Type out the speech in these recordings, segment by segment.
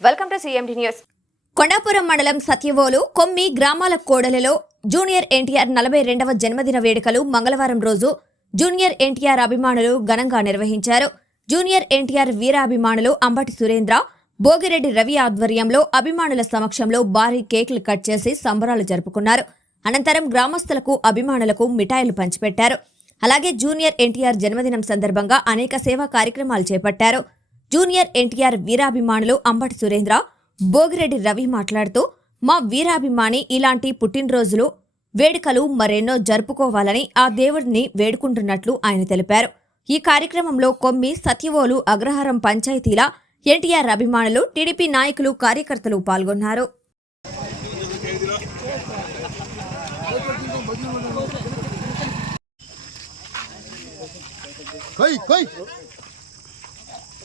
Welcome to CMD news. Kondapuram మండలం సత్యవోలు కొమ్మి గ్రామాల కోడలలో జూనియర్ ఎన్టీఆర్ నలభై రెండవ జన్మదిన వేడుకలు మంగళవారం రోజు జూనియర్ ఎన్టీఆర్ అభిమానులు ఘనంగా నిర్వహించారు. జూనియర్ ఎన్టీఆర్ వీరాభిమానులు అంబటి సురేంద్ర భోగిరెడ్డి రవి ఆధ్వర్యంలో అభిమానుల సమక్షంలో భారీ కేకులు కట్ చేసి సంబరాలు జరుపుకున్నారు. అనంతరం గ్రామస్తులకు అభిమానులకు మిఠాయిలు పంచిపెట్టారు. అలాగే జూనియర్ ఎన్టీఆర్ జన్మదినం సందర్భంగా అనేక సేవా కార్యక్రమాలు చేపట్టారు. జూనియర్ ఎన్టీఆర్ వీరాభిమానులు అంబటి సురేంద్ర భోగిరెడ్డి రవి మాట్లాడుతూ మా వీరాభిమాని ఇలాంటి పుట్టినరోజులు వేడుకలు మరెన్నో జరుపుకోవాలని ఆ దేవుడిని వేడుకుంటున్నట్లు ఆయన తెలిపారు. ఈ కార్యక్రమంలో కొమ్మి సత్యవోలు అగ్రహారం పంచాయతీల ఎన్టీఆర్ అభిమానులు టీడీపీ నాయకులు కార్యకర్తలు పాల్గొన్నారు.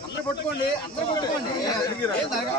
అందరూ పట్టుకోండి అందరూ పట్టుకోండి అందరూ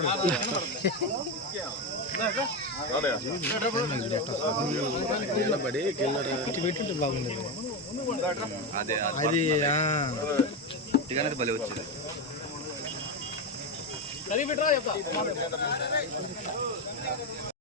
Jangan panas. Jangan చేసుకుని రా. ఎట్లా నీ సౌండ్ రాలే. అది